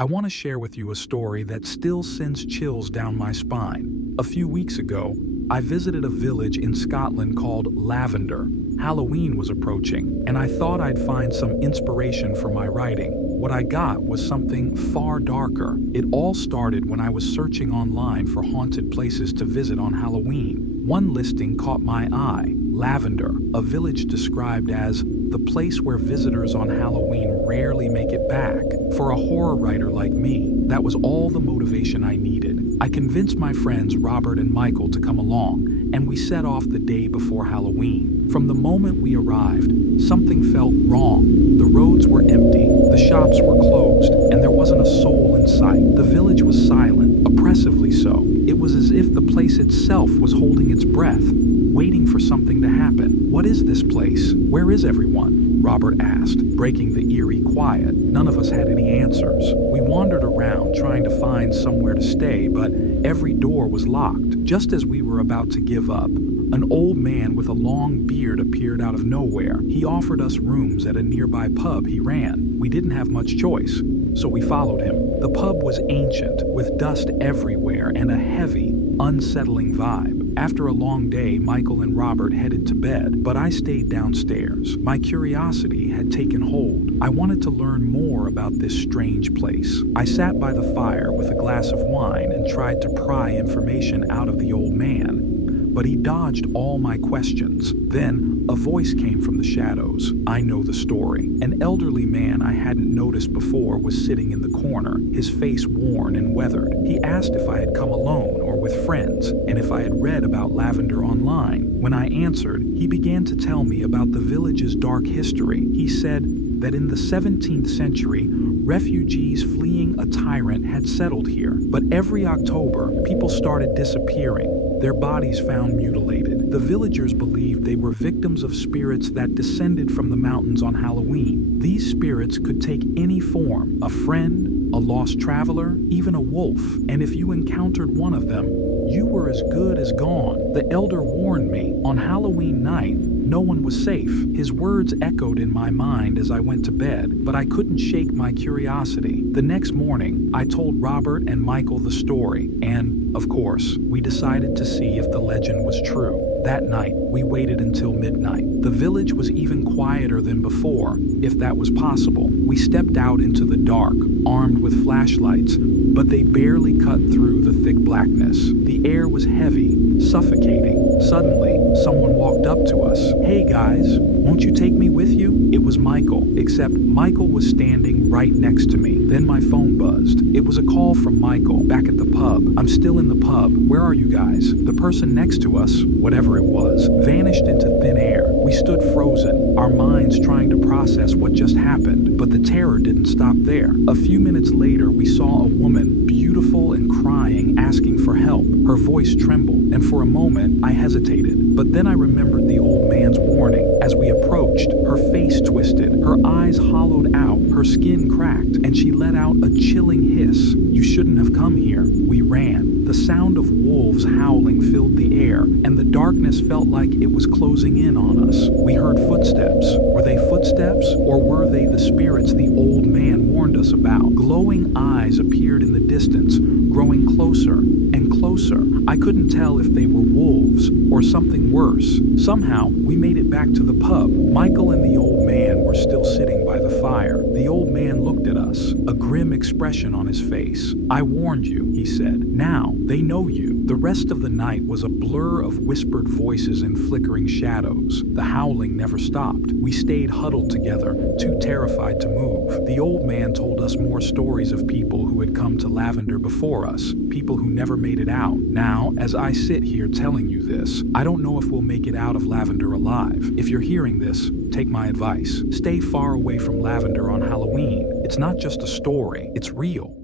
I want to share with you a story that still sends chills down my spine. A few weeks ago, I visited a village in Scotland called Lavender. Halloween was approaching, and I thought I'd find some inspiration for my writing. What I got was something far darker. It all started when I was searching online for haunted places to visit on Halloween. One listing caught my eye: Lavender, a village described as the place where visitors on Halloween rarely make it back. For a horror writer like me, that was all the motivation I needed. I convinced my friends Robert and Michael to come along, and we set off the day before Halloween. From the moment we arrived, something felt wrong. The roads were empty, the shops were closed, and there wasn't a soul in sight. The village was silent, oppressively so. It was as if the place itself was holding its breath, waiting for something to happen. "What is this place? Where is everyone?" Robert asked, breaking the eerie quiet. None of us had any answers. We wandered around trying to find somewhere to stay, but every door was locked. Just as we were about to give up, an old man with a long beard appeared out of nowhere. He offered us rooms at a nearby pub he ran. We didn't have much choice, so we followed him. The pub was ancient, with dust everywhere and a heavy, unsettling vibe. After a long day, Michael and Robert headed to bed, but I stayed downstairs. My curiosity had taken hold. I wanted to learn more about this strange place. I sat by the fire with a glass of wine and tried to pry information out of the old man, but he dodged all my questions. Then, a voice came from the shadows. I know the story. An elderly man I hadn't noticed before was sitting in the corner, his face worn and weathered. He asked if I had come alone or with friends, and if I had read about Lavender online. When I answered, he began to tell me about the village's dark history. He said that in the 17th century, refugees fleeing a tyrant had settled here. But every October, people started disappearing, their bodies found mutilated. The villagers believed they were victims of spirits that descended from the mountains on Halloween. These spirits could take any form: a friend, a lost traveler, even a wolf. And if you encountered one of them, you were as good as gone. The elder warned me, on Halloween night, no one was safe. His words echoed in my mind as I went to bed, but I couldn't shake my curiosity. The next morning, I told Robert and Michael the story, and, of course, we decided to see if the legend was true. That night, we waited until midnight. The village was even quieter than before, if that was possible. We stepped out into the dark, armed with flashlights, but they barely cut through the thick blackness. The air was heavy, suffocating. Suddenly, someone walked up to us. "Hey guys, won't you take me with you?" It was Michael, except Michael was standing right next to me. Then my phone buzzed. It was a call from Michael, back at the pub. "I'm still in the pub. Where are you guys?" The person next to us, whatever it was, vanished into thin air. We stood frozen, our minds trying to process what just happened, but the terror didn't stop there. A few minutes later, we saw a woman, beautiful and crying, asking for help. Her voice trembled, and for a moment, I hesitated. But then I remembered the old man's warning. As we approached, her face twisted, her eyes hollowed out, her skin cracked, and she let out a chilling hiss. "You shouldn't have come here." We ran. The sound of wolves howling filled the air, and the darkness felt like it was closing in on us. We heard footsteps. Were they footsteps, or were they the spirits the old man warned us about? Glowing eyes appeared in the distance, growing closer and closer. I couldn't tell if they were wolves or something worse. Somehow, we made it back to the pub. Michael and the old man were still sitting by the fire. The old man looked at us, a grim expression on his face. "I warned you," he said. "Now, they know you." The rest of the night was a blur of whispered voices and flickering shadows. The howling never stopped. We stayed huddled together, too terrified to move. The old man told us more stories of people who had come to Lavender before us, people who never made it out. Now, as I sit here telling you this, I don't know if we'll make it out of Lavender alive. If you're hearing this, take my advice. Stay far away from Lavender on Halloween. It's not just a story, it's real.